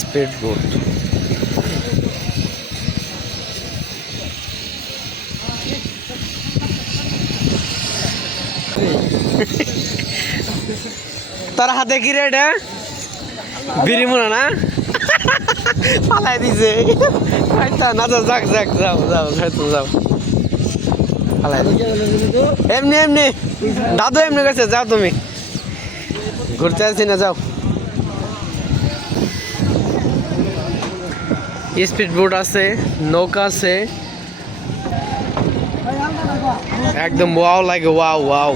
speed boat তার হাতে কি রে এটা বিড়ি মুনা না পালাই দিছে না যাও যাক যাক যাও যাও হয়তো যাও পালাই এমনি এমনি দাদু এমনি গেছে যাও তুমি ঘুরতে আসছি না যাও স্পিড বোট আছে নৌকা আছে একদম ওয়াও লাগে ওয়াও ওয়াও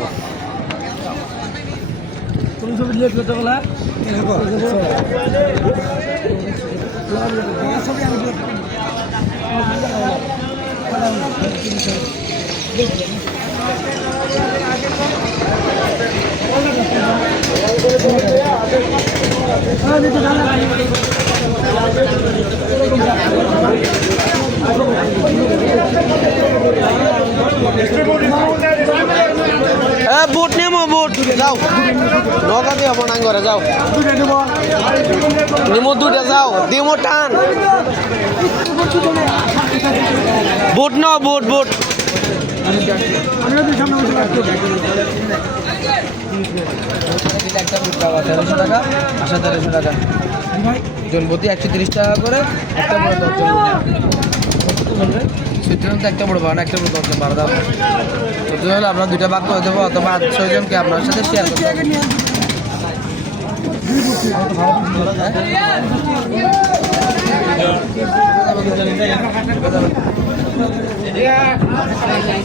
বুট নেমো বুট যাও নৌকা দিয়ে হবো না করে যাও নিমো দুটা যাও দিমো টান বুট নাও বুট বুট একটা বুট পাওয়া 1300 টাকা আসা 1300 টাকা জন প্রতি 130 টাকা করে একটা বড় 10 জন সিদ্ধান্ত একটা বড় বানা একটা বড় 10 জন 12 দাও তো হলে আমরা দুইটা ভাগ করে দেবো অথবা 6 জনকে আপনার সাথে শেয়ার করতে হবে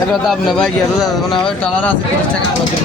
এটা তো আপনি ভাই গিয়ে তো মানে টালার আছে 30 টাকা আমাদের